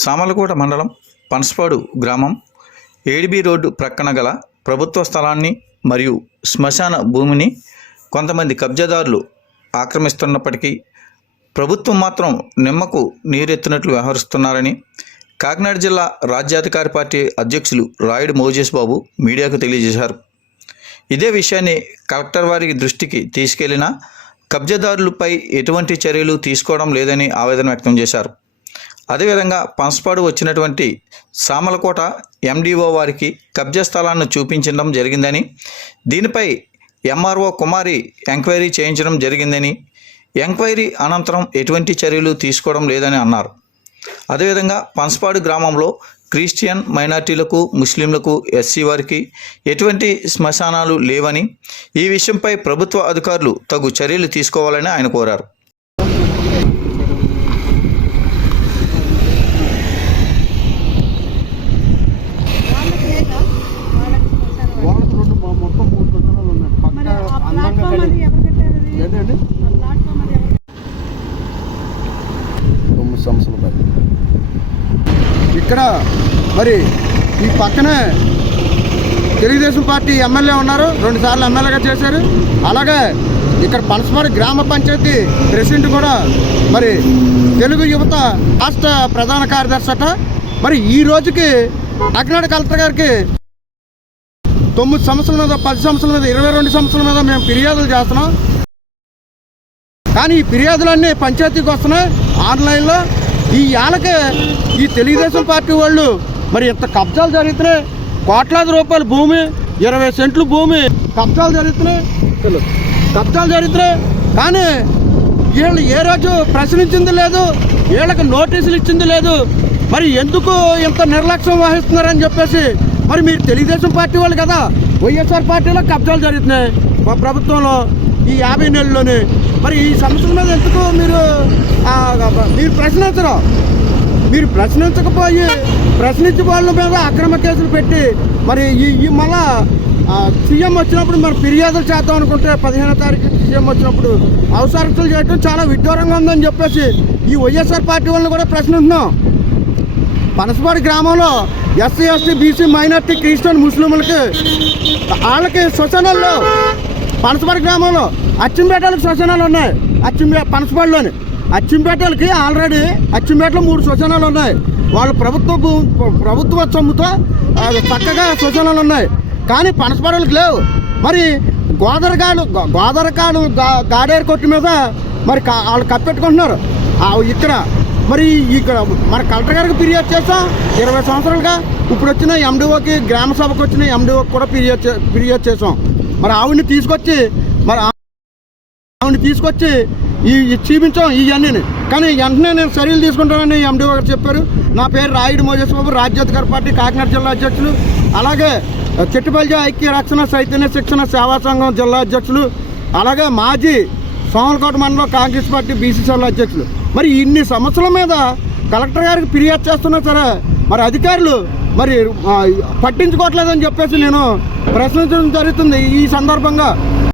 సామలకోట మండలం పనసపాడు గ్రామం ADB road ప్రక్కన గల ప్రభుత్వ స్థలాన్ని మరియు శ్మశాన భూమిని కొంతమంది కబ్జాదారులు ఆక్రమిస్తున్నప్పటికీ ప్రభుత్వం మాత్రం నిమ్మకు నీరెత్తినట్లు వ్యవహరిస్తున్నారని కాకినాడ జిల్లా రాజ్యాధికారి పార్టీ అధ్యక్షులు రాయుడు మోజేష్ బాబు మీడియాకు తెలియజేశారు. ఇదే విషయాన్ని కలెక్టర్ వారి దృష్టికి తీసుకెళ్ళినా కబ్జాదారులపై ఎటువంటి చర్యలు తీసుకోవడం లేదని ఆవేదన వ్యక్తం చేశారు. అదేవిధంగా పంస్పాడు వచ్చినటువంటి సామలకోట ఎండిఓ వారికి కబ్జా స్థలాన్ని చూపించడం జరిగిందని దీనిపై ఎంఆర్ఓ కుమారి ఎంక్వైరీ చేయించడం జరిగిందని ఎంక్వైరీ అనంతరం ఎటువంటి చర్యలు తీసుకోవడం లేదని అన్నారు. అదేవిధంగా పనసపాడు గ్రామంలో క్రిస్టియన్ మైనార్టీలకు ముస్లింలకు ఎస్సీ వారికి ఎటువంటి శ్మశానాలు లేవని ఈ విషయంపై ప్రభుత్వ అధికారులు తగు చర్యలు తీసుకోవాలని ఆయన కోరారు వాళ్ళకి లేదా వాళ్ళకి శ్మశానం వాళ్ళు. వాళ్ళకి రెండు మొ- మొత్తం మూడు శ్మశానాలు ఉన్నాయి పక్క మరి ఆ అందంగా ప్లాట్ఫామ్ అది కడి- ఎవరు కట్టారు అది? ఏంటండి ఆ ప్లాట్ఫామ్ అది ఎవరు తొమ్మిది సంవత్సరాల పై ఇక్కడ మరి ఈ పక్కనే తెలుగుదేశం పార్టీ ఎమ్మెల్యే ఉన్నారు. రెండు సార్లు ఎమ్మెల్యేగా చేశారు. అలాగే ఇక్కడ పనసపాడు గ్రామ పంచాయతీ ప్రెసిడెంట్ కూడా మరి తెలుగు యువత రాష్ట్ర ప్రధాన కార్యదర్శి అట. మరి ఈ రోజుకి కాకినాడ కలెక్టర్ గారికి తొమ్మిది సంవత్సరాల మీద పది సంవత్సరాల మీద ఇరవై రెండు సంవత్సరాల మీద మేము ఫిర్యాదులు చేస్తున్నాం. కానీ ఈ ఫిర్యాదులన్నీ పంచాయతీకి వస్తున్నాయి ఆన్లైన్లో. ఈ ఏళ్ళకే ఈ తెలుగుదేశం పార్టీ వాళ్ళు మరి ఇంత కబ్జాలు జరుగుతున్నాయి. కోట్లాది రూపాయల భూమి ఇరవై సెంట్లు భూమి కబ్జాలు జరుగుతున్నాయి. కబ్జాలు జరుగుతున్నాయి. కానీ వీళ్ళు ఏ రోజు ప్రశ్నించింది లేదు వీళ్ళకి నోటీసులు ఇచ్చింది లేదు. మరి ఎందుకు ఇంత నిర్లక్ష్యం వహిస్తున్నారని చెప్పేసి మరి మీరు తెలుగుదేశం పార్టీ వాళ్ళు కదా వైఎస్ఆర్ పార్టీలో కబ్జాలు జరుగుతున్నాయి మా ప్రభుత్వంలో ఈ యాభై నెలల్లోనే. మరి ఈ సమస్యల మీద ఎందుకు మీరు మీరు ప్రశ్నించరు? మీరు ప్రశ్నించకపోయి ప్రశ్నించే వాళ్ళ మీద అక్రమ కేసులు పెట్టి మరి ఈ మళ్ళా సీఎం వచ్చినప్పుడు మరి ఫిర్యాదులు చేద్దాం అనుకుంటే పదిహేనో తారీఖు సీఎం వచ్చినప్పుడు అవసరతలు చేయడం చాలా విడ్డూరంగా ఉందని చెప్పేసి ఈ వైఎస్ఆర్ పార్టీ వాళ్ళని కూడా ప్రశ్నిస్తున్నాం. పనసపాడి గ్రామంలో SC ST BC minority Christian ముస్లింలకి వాళ్ళకి శ్వశనాల్లో పనసపాడి గ్రామంలో అచ్చింపేటలకు శ్వశనాలు ఉన్నాయి. అచ్చింపే పనసపాడిలోని అచ్చింపేటలకి ఆల్రెడీ అచ్చింపేటలో మూడు శ్వశనాలు ఉన్నాయి. వాళ్ళు ప్రభుత్వ ప్రభుత్వ సొమ్ముతో చక్కగా శ్వశనాలు ఉన్నాయి. కానీ పనసపాడలకు లేవు. మరి గోదరగాడు గో- గోదరకాడు గా- గాడేరు కొట్టు మీద మరి వాళ్ళు కప్పెట్టుకుంటున్నారు. ఇక్కడ మరి ఇక్కడ మన కలెక్టర్ గారికి ఫిర్యాదు చేసాం ఇరవై సంవత్సరాలుగా ఇప్పుడు వచ్చిన ఎండిఓకి గ్రామ సభకు వచ్చిన ఎండిఓకి కూడా ఫిర్యాదు ఫిర్యాదు చేసాం మరి ఆవిడని తీసుకొచ్చి మరి ఆ- ఆవిడని తీసుకొచ్చి ఈ చూపించాం ఇవన్నీ కానీ వెంటనే నేను చర్యలు తీసుకుంటానని ఎండిఓ గారు చెప్పారు. నా పేరు రాయుడు మోజేష్ బాబు రాజ్యాధికార పార్టీ కాకినాడ జిల్లా అధ్యక్షులు. అలాగే చెట్టుపల్లి ఐక్య రక్షణ చైతన్య శిక్షణ సేవా సంఘం జిల్లా అధ్యక్షులు. అలాగే మాజీ సోమలకోట మండలం కాంగ్రెస్ పార్టీ బీసీసీఎల్ అధ్యక్షులు. మరి ఇన్ని సంవత్సరాల మీద కలెక్టర్ గారికి ఫిర్యాదు చేస్తున్నా సరే మరి అధికారులు మరి పట్టించుకోవట్లేదని చెప్పేసి నేను ప్రశ్నించడం జరుగుతుంది ఈ సందర్భంగా.